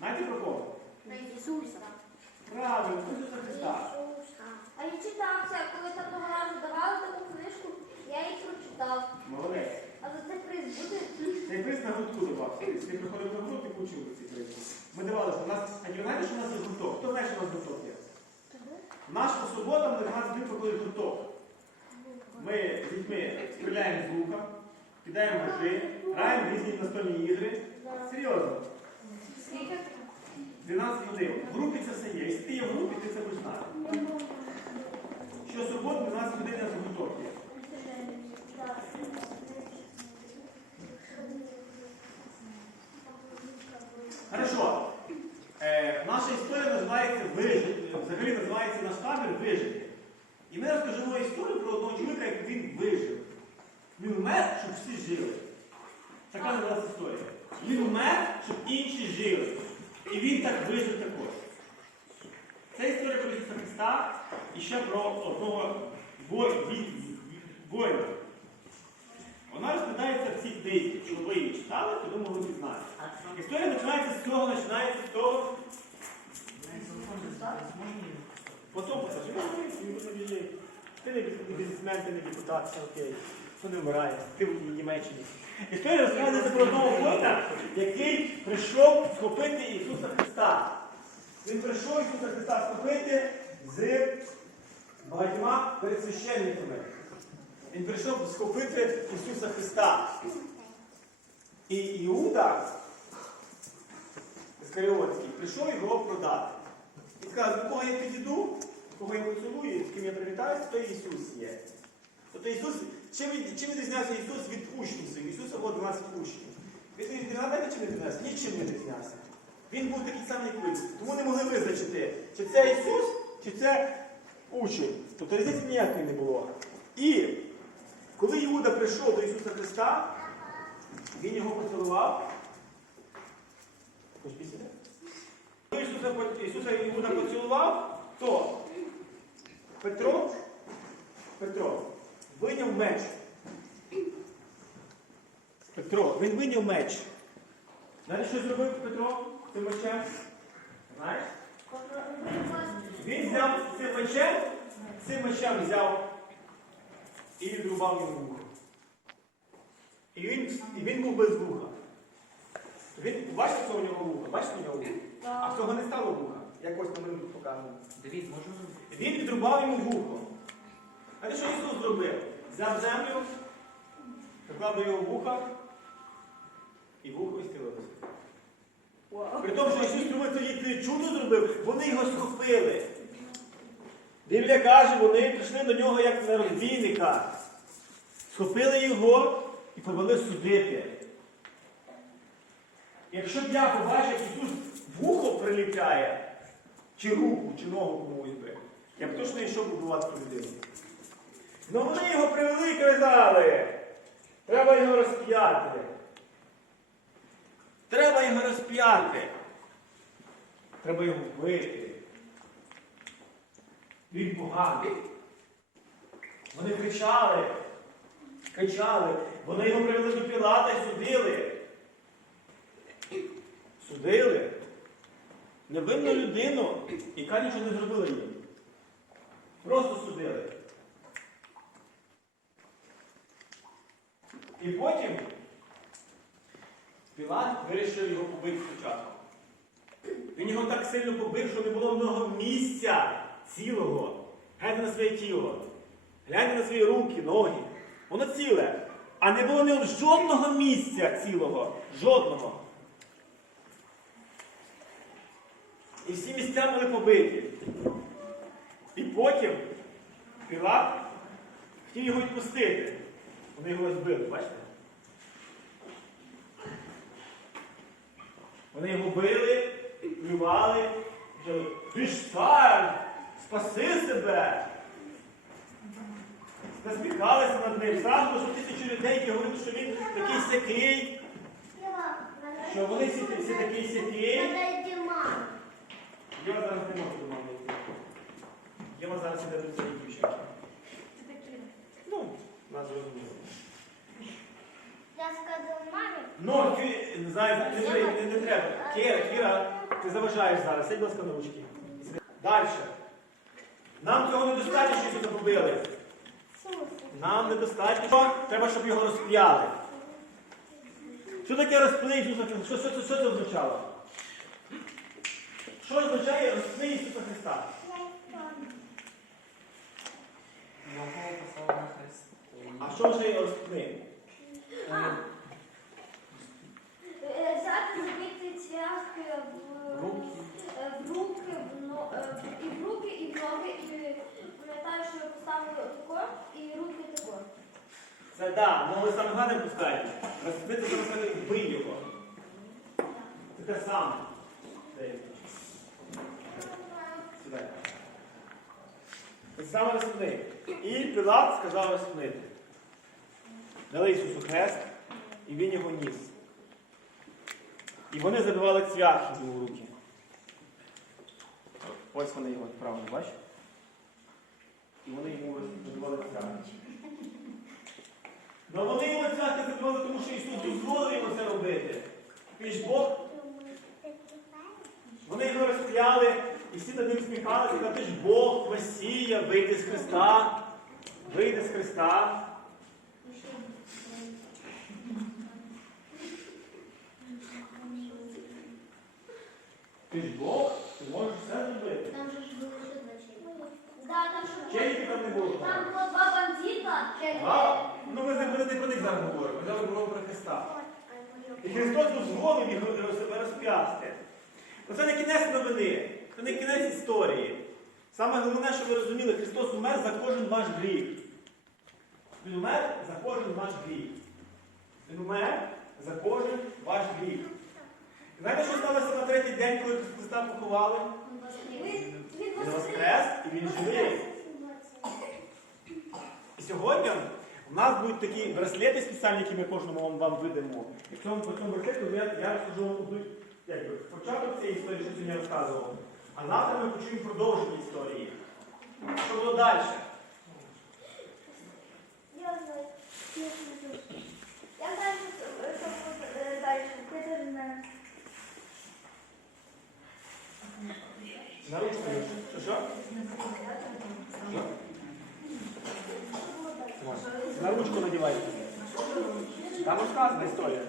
Знаєте про кого? На Ісуса. Правильно, Ісуса Христа. А я читався, коли там того разу давали таку книжку, я її прочитав. Молодець. А за це приз буде? Цей приз на гуртку давався. Ти приходив на гурт і почув цей приз. Ми давали, що у нас, а ви знаєте, що у нас є гурток? Хто знає, що у нас гурток є? Наш по суботам на 12 днів проходить гурток. Ми з дітьми стріляємо з лука, кидаємо ножи, граємо різні настольні ігри. Серйозно. Скільки? 12 годин. В групі це все є. Якщо ти є в групі, ти це будеш знати. Щосуботу 12 годин у нас гурток є. Хорошо. Е, наша історія називається вижити. Взагалі називається наш табір вижити. І ми розкажемо історію про одного чоловіка, як він вижив. Він вмер, щоб всі жили. Така називалася історія. Він вмер, щоб інші жили. І він так вижив також. Це історія про Христа і ще про одного воїна. Вона розповідається в цій книзі. Якщо ви її читали, то ви могли пізнати. Історія починається з цього, починається з того. Потім покажи. Ти не бізнесмен, ти не депутат, все окей. Хто не вмирає, ти в Німеччині. Історія розказується про одного воїна, який прийшов схопити Ісуса Христа. Він прийшов Ісуса Христа схопити з багатьма пересвященниками. Він прийшов схопити Ісуса Христа. І Іуда Іскаріотський прийшов його продати. І сказав, до кого я підійду, кого я поцілую, з ким я привітаюся, то Ісус є. Тобто Ісус, чим, від- чим відрізнявся Ісус від учнів своїх? Ісуса було 12 учнів. Він відрізнявся чим відрізнявся? Нічим не відрізнявся. Він був такий самий, як ви. Тому не могли визначити, чи це Ісус, чи це учень. Тобто різниці ніякої не було. І коли Іуда прийшов до Ісуса Христа, він його поцілував. Хоч після? Коли Ісуса, Ісуса Іуда поцілував, то Петро, Петро вийняв меч. Петро, він вийняв меч. Знаєш, що зробив Петро цим мечем? Знаєш? Він взяв цим мечем, цим мечем взяв і відрубав йому вухо. І він, і він був без вуха. Він, бачите, що у нього вуха? Бачите у нього вуха? А в цього не стало вуха. Як ось на минуту показано. Давід, можна? Він відрубав йому вухо. А те, що Ісус зробив? Взяв землю, поклав до його вуха, і вухо істилося. При тому, що Ісус зробив їхнє чудо зробив, вони його схопили. Біблія каже, вони прийшли до нього як на розбійника. Схопили його і повели судити. Якщо б я побачив, як Ісус вухо приліпляє, чи руку, чи ногу комусь би, я б точно йшов побувати ту людину. Ну вони його привели і казали, треба його розп'яти. Треба його розп'яти. Треба його вбити. Він поганий. Вони кричали, кричали. Вони його привели до Пілата і судили. Судили невинну людину, яка нічого не зробила їм. Просто судили. І потім Пілат вирішив його побити спочатку. Він його так сильно побив, що не було в нього місця цілого. Гляньте на своє тіло. Гляньте на свої руки, ноги. Воно ціле. А не було в жодного місця цілого. Жодного. І всі місця були побиті. І потім Пілат хотів його відпустити. Вони його збили, бачите? Вони його били, плювали, казали, ти ж цар, спаси себе. Насміхалися над ним. Зразу, що тисячі людей, які говорили, що він такий сякий, що вони всі, всі такі сякий. Єва зараз не може до мами йти. Єва зараз іде до цієї дівчинки. Ну, нас зрозуміло. Я сказав мамі. Ну, Кі- не знаю, не, не, не, не треба. Кіра, Кіра, Ти заважаєш зараз, сядь, будь ласка, на ручки. Далі. Нам цього недостатньо, що Ісуса побили. Нам недостатньо, треба, щоб його розп'яли. Що таке розпни Ісуса Христа? Що, що, що, що це означало? Що означає розпни Ісуса Христа? Його послав на хрест. А що означає розпни? Е, Взяти забити цвяхи в Руки. е, в руки, в но- е, в- і в руки, і в ноги, і пам'ятаю, що я поставила тако, і руки тако. Це да, ноги саме головне пускають. Розпни це саме сказати, вбий його. Це те саме. Сідай. Це саме розпни. І Пілат сказав розпнити. Дали Ісусу хрест, і він його ніс. І вони забивали цвяхи в руки. Ось вони його відправили, бачиш? І вони йому забивали цвяхи. Ну вони його цвяхи забивали, тому що Ісус дозволив йому це робити. Ти Бог. Вони його розп'яли, і всі над ним сміхалися, казали, ти ж Бог, Месія, вийди з Христа, вийди з Христа. Ти ж Бог, ти можеш все зробити. Там же ж було ще значення. Да, там не було. Там було два. А? Ну ми не про них зараз говоримо, ми зараз говоримо про Христа. І Христос дозволив його себе розп'ясти. Ну це не кінець новини, це не кінець історії. Саме головне, що ви розуміли, Христос умер за кожен ваш гріх. Він умер за кожен ваш гріх. Він умер за кожен ваш гріх. І знаєте, що сталося на третій день, коли Христа поховали? Він воскрес і він живий. І сьогодні у нас будуть такі браслети спеціальні, які ми кожному вам, вам видамо. І в цьому, по цьому браслету я, я розкажу вам якби, початок цієї історії, що сьогодні я розказував. А завтра ми почуємо продовження історії. Що було далі? Я знаю. Я знаю, що е, далі. Ти теж знаєш. На. Що що? Що? На ручку надівайте. Там розказана історія.